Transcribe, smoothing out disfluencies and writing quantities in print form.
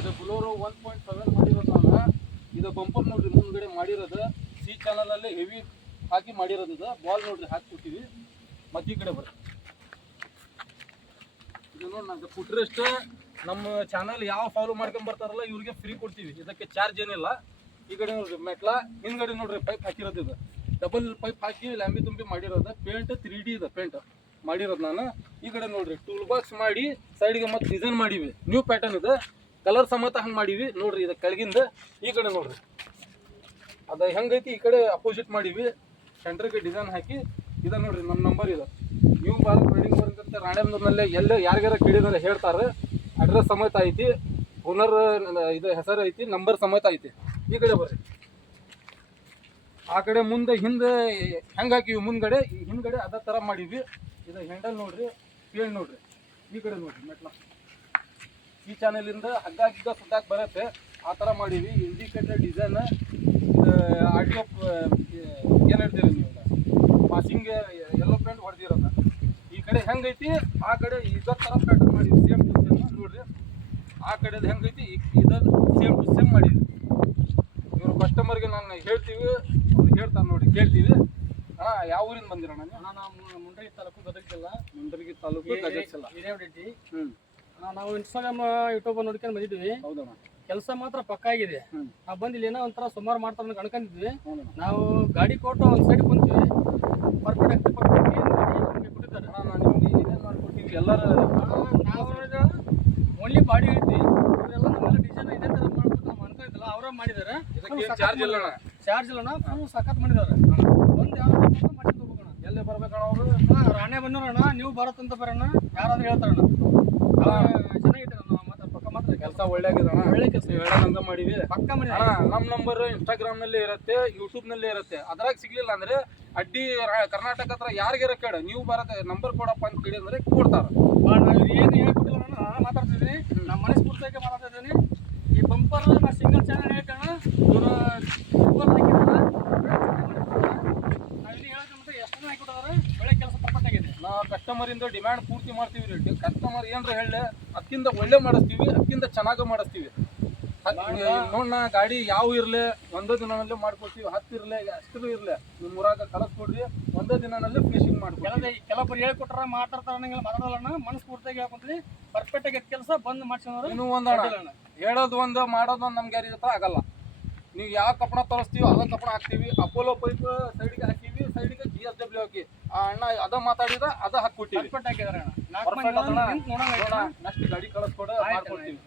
ಇದು ಬುಲೋರೋ 1.7 ಮಾಡಿರೋದು ನಾನು. ಇದು ಬಂಪರ್ ನೋಡ್ರಿ ಮುಂದ್ಗಡೆ ಮಾಡಿರೋದು ಸಿ ಚಾನಲ್ ಅಲ್ಲಿ ಹೆವಿ ಹಾಕಿ ಮಾಡಿರೋದು. ಇದು ಬಾಲ್ ನೋಡ್ರಿ ಹಾಕಿಬಿಟ್ಟಿವಿ. ಮತ್ತೆ ಈ ಕಡೆ ಬರ್ರಿ, ಇದು ನೋಡಿ ನಾನು ಫುಟ್ ರೆಸ್ಟ್ ನಮ್ಮ ಚಾನಲ್ ಯಾವ ಫಾಲೋ ಮಾಡ್ಕೊಂಡ್ ಬರ್ತಾರಲ್ಲ ಇವ್ರಿಗೆ ಫ್ರೀ ಕೊಡ್ತೀವಿ. ಇದಕ್ಕೆ ಚಾರ್ಜ್ ಏನಿಲ್ಲ. ಈ ಕಡೆ ನೋಡ್ರಿ ಮೆಟ್ಲ, ಹಿಂದ್ಗಡೆ ನೋಡ್ರಿ ಪೈಪ್ ಹಾಕಿರೋದು. ಇದು ಡಬಲ್ ಪೈಪ್ ಹಾಕಿ ಲ್ಯಾಂಬಿ ತುಂಬಿ ಮಾಡಿರೋದು. ಪೇಂಟ್ 3D ಇದೆ ಪೇಂಟ್ ಮಾಡಿರೋದು ನಾನು. ಈ ಕಡೆ ನೋಡ್ರಿ ಟೂಲ್ ಬಾಕ್ಸ್ ಮಾಡಿ ಸೈಡ್ಗೆ ಮತ್ತೆ ಡಿಸೈನ್ ಮಾಡಿವಿ. ನ್ಯೂ ಪ್ಯಾಟರ್ನ್ ಇದೆ, ಕಲರ್ ಸಮೇತ ಹಂಗೆ ಮಾಡಿವಿ ನೋಡ್ರಿ. ಇದು ಕೆಳಗಿಂದ ಈ ಕಡೆ ನೋಡ್ರಿ ಅದು ಹೆಂಗೈತಿ, ಈ ಕಡೆ ಅಪೋಸಿಟ್ ಮಾಡಿವಿ. ಸೆಂಟ್ರಿಗೆ ಡಿಸೈನ್ ಹಾಕಿ ಇದು ನೋಡ್ರಿ ನಮ್ಮ ನಂಬರ್ ಇದೆ. ನ್ಯೂ ಭಾರತ್ ಬಿಲ್ಡಿಂಗ್ ವರ್ಕ್ ಅಂತ ರಾಣೆಬೆನ್ನೂರಿನಲ್ಲಿ ಎಲ್ಲ ಯಾರಿಗಾರ ಕೇಳಿದಾರೆ ಹೇಳ್ತಾರೆ. ಅಡ್ರೆಸ್ ಸಮೇತ ಐತಿ, ಓನರ್ ಇದು ಹೆಸರು ಐತಿ, ನಂಬರ್ ಸಮೇತ ಐತಿ. ಈ ಕಡೆ ಬರ್ರಿ, ಆ ಕಡೆ ಮುಂದೆ ಹಿಂದೆ ಹೆಂಗೆ ಹಾಕಿವಿ ಮುಂದ್ಗಡೆ ಈ ಹಿಂದ್ಗಡೆ ಅದೇ ಥರ ಮಾಡಿವಿ. ಇದು ಹ್ಯಾಂಡಲ್ ನೋಡ್ರಿ, ಪೇಂಟ್ ನೋಡ್ರಿ. ಈ ಕಡೆ ನೋಡ್ರಿ ಮೆಟ್ಲ ಈ ಚಾನಲಿಂದ ಹಗ್ಗ ಗಿಗ್ಗ ಸುತ್ತಾಕ್ ಬರುತ್ತೆ ಆ ಥರ ಮಾಡೀವಿ. ಇಂಡಿಕೇಟರ್ ಡಿಸೈನ್, ಆಡಿಯೋ ಏನು ಹೇಳ್ತೀರಿ ನೀವು, ಪಾಸಿಂಗ್ ಎಲ್ಲೋ ಪೇಂಟ್ ಹೊಡೆದಿರೋದ. ಈ ಕಡೆ ಹೆಂಗೈತಿ ಆ ಕಡೆ ಇದೇ ಥರ ಪ್ಯಾಟರ್ನ್ ಮಾಡೀವಿ. ಸೇಮ್ ಟು ಸೇಮ್ ನೋಡ್ರಿ. ಆ ಕಡೆದು ಹೆಂಗೈತಿ ಇದನ್ನು ಸೇಮ್ ಟು ಸೇಮ್ ಮಾಡೀವಿ. ಇವರು ಕಸ್ಟಮರ್ಗೆ ನಾನು ಹೇಳ್ತೀವಿ, ಅವ್ರು ಹೇಳ್ತಾರೆ ನೋಡಿ, ಕೇಳ್ತೀವಿ. ಯಾವ ಊರಿಂದ ಬಂದಿರೋಣ ನೀವು? ನಾವು ಮುಂಡ್ರಗಿ ತಾಲೂಕು ಗದಗ ಜಿಲ್ಲಾ. ಮುಂಡ್ರಗಿ ತಾಲೂಕು ಗದಗ ಜಿಲ್ಲಾ. ಹಿರೇವಡ್ಡಿ. ನಾವು ಇನ್ಸ್ಟಾಗ್ರಾಮ್ ಯೂಟ್ಯೂಬ್ ನೋಡ್ಕೊಂಡು ಬಂದಿದ್ವಿ. ಹೌದಣ್ಣ. ಕೆಲಸ ಮಾತ್ರ ಪಕ್ಕ ಆಗಿದೆ. ನಾವು ಬಂದು ಇಲ್ಲಿ ಏನೋ ಒಂಥರ ಸುಮಾರು ಮಾಡ್ತಾರೆ ಅಂತ ಅನ್ಕೊಂಡಿದ್ವಿ. ನಾವು ಗಾಡಿ ಕೊಟ್ಟು ಒಂದು ಸೈಡ್ ಕುಂತೀವಿ. ಪರ್ಫೆಕ್ಟ್ ಕೊಟ್ಟಿದ್ದಾರೆ. ನಾನು ನಿಮ್ಗೆ ಏನೇನು ಮಾಡ್ಕೊಡ್ತೀವಿ ಎಲ್ಲರೂ. ನಾವು ಓನ್ಲಿ ಬಾಡಿ ಐತಿ. ಅವರೆಲ್ಲ ನಮ್ಮೆಲ್ಲ ಡಿಸೈನ್ ಇದೇ ಥರ ಮಾಡ್ಬೇಕು ನಾವು ಅನ್ಕೊಂಡಿದ್ದಲ್ಲ, ಅವರೇ ಮಾಡಿದ್ದಾರೆ. ಚಾರ್ಜ್ ಇಲ್ಲ, ಚಾರ್ಜ್ ಇಲ್ಲ, ಫುಲ್ ಸಖತ್ ಮಾಡಿದ್ದಾರೆ. ಒಂದು ಯಾವ ಮಾಡಿ ತಗೋಣ. ಎಲ್ಲೇ ಬರ್ಬೇಕಣ್ಣ ಅವರು? ರಾಣೆಬೆನ್ನೂರಣ್ಣ, ನೀವು ಭಾರತ್ ಅಂತ ಬರೋಣ, ಯಾರಾದ್ರೂ ಹೇಳ್ತಾರಣ್ಣ. ಚೆನ್ನಾಗಿದೆ ಮಾತ್ರ ಪಕ್ಕ ಮಾತ್ರ ಕೆಲಸ ಒಳ್ಳೆ ಆಗಿದಣ್ಣ. ಒಳ್ಳೆ ಕೆಲಸ ಹೇಳೋದಂಗ ಮಾಡಿವಿ. ಪಕ್ಕ ಮಾಡಿ ನಮ್ಮ ನಂಬರ್ ಇನ್ಸ್ಟಾಗ್ರಾಮ್ ನಲ್ಲಿ ಇರುತ್ತೆ, ಯೂಟ್ಯೂಬ್ ನಲ್ಲಿ ಇರುತ್ತೆ. ಅದ್ರಾಗ ಸಿಗ್ಲಿಲ್ಲ ಅಂದ್ರೆ ಅಡ್ಡಿ ಕರ್ನಾಟಕ ಹತ್ರ ಯಾರಿಗಾರ ಕೇಳ, ನೀವು ಭಾರತ ನಂಬರ್ ಕೊಡಪ್ಪ ಅಂತ ಕೇಳಿ ಅಂದ್ರೆ ಕೊಡ್ತಾರ. ನಾವು ಏನು ಹೇಳ್ಕೊಟ್ಟಿಲ್ಲ, ನಾನು ಮಾತಾಡ್ತಿದ್ದೀನಿ, ನಮ್ಮ ಮನೆ ಸ್ಫೂರ್ತಿಯಾಗಿ ಮಾತಾಡ್ತಾ ಇದ್ದೀನಿ. ಈ ಬಂಪರ್ ನಾ ಸಿಂಗಲ್ ಚಾನಲ್ ಹೇಳ್ತಾಣ, ಇವರು ಬಂಪರ್ ಹಾಕಿದ್ದಾರೆ. ನಾವು ಇಲ್ಲಿ ಹೇಳೋದು ಮತ್ತೆ ಎಷ್ಟು ಜನ ಹಾಕಿಬಿಟ್ಟಿದ್ದಾರೆ. ಒಳ್ಳೆ ಕೆಲಸ ಪರ್ಫೆಕ್ಟ್ ಆಗಿದೆ. ನಾವು ಕಸ್ಟಮರ್ ಇಂದ ಡಿಮ್ಯಾಂಡ್ ಪೂರ್ತಿ ಮಾಡ್ತೀವಿ ರೀ. ಕಸ್ಟಮರ್ ಏನ್ರ ಹೇಳಿ ಅದಕ್ಕಿಂತ ಒಳ್ಳೆ ಮಾಡಿಸ್ತೀವಿ, ಅದಕ್ಕಿಂತ ಚೆನ್ನಾಗಿ ಮಾಡಿಸ್ತೀವಿ. ನೋಡ್ನ ಗಾಡಿ ಯಾವ ಇರ್ಲಿ ಒಂದೇ ದಿನದಲ್ಲೇ ಮಾಡ್ಕೊಡ್ತೀವಿ. 10 ಇರ್ಲಿ ಅಷ್ಟು ಇರ್ಲಿ ನಿಮ್ಮ ಊರಾಗ ಕಳಿಸ್ಕೊಡ್ರಿ, ಒಂದೇ ದಿನದಲ್ಲೇ ಫಿನಿಶಿಂಗ್ ಮಾಡ್ಕೊಡ್ತೀವಿ. ಕೆಲವೊಬ್ರು ಹೇಳ್ಕೊಟ್ರ ಮಾತಾಡ್ತಾರ, ಮಾತಾಡೋಣ ಮನಸ್ಫೂರ್ತಿಯಾಗಿ ಹೇಳ್ಕೊಂತೀವಿ. ಪರ್ಫೆಕ್ಟ್ ಆಗಿ ಕೆಲಸ ಬಂದ್ ಮಾಡ್ಸೋರು. ಇನ್ನೂ ಒಂದಣ್ಣ, ಹೇಳೋದು ಒಂದು ಮಾಡೋದು ನಮ್ಗೆ ಯಾರಿ ಜೊತೆ ಆಗಲ್ಲ. ನೀವು ಯಾವ ಕಪ್ಪಣ ತರಿಸ್ತೀವಿ ಅದ ಕಪ್ಪಣ ಹಾಕ್ತೀವಿ. ಅಪೋಲೋ ಪೈಪ್ ಸೈಡ್ಗೆ ಹಾಕಿವಿ, ಸೈಡ್ಗೆ GSW ಹಾಕಿ ಆ ಅಣ್ಣ ಅದ ಮಾತಾಡಿದ ಅದ ಹಾಕ್ಕೊಟ್ಟಿವಿ. ಪರ್ಫೆಕ್ಟ್ ಆಗಿದಾರೆ. ನೆಕ್ಸ್ಟ್ ಗಾಡಿ ಕಳಿಸ್ಕೊಡ ಮಾಡ್ಕೊಡ್ತೀವಿ.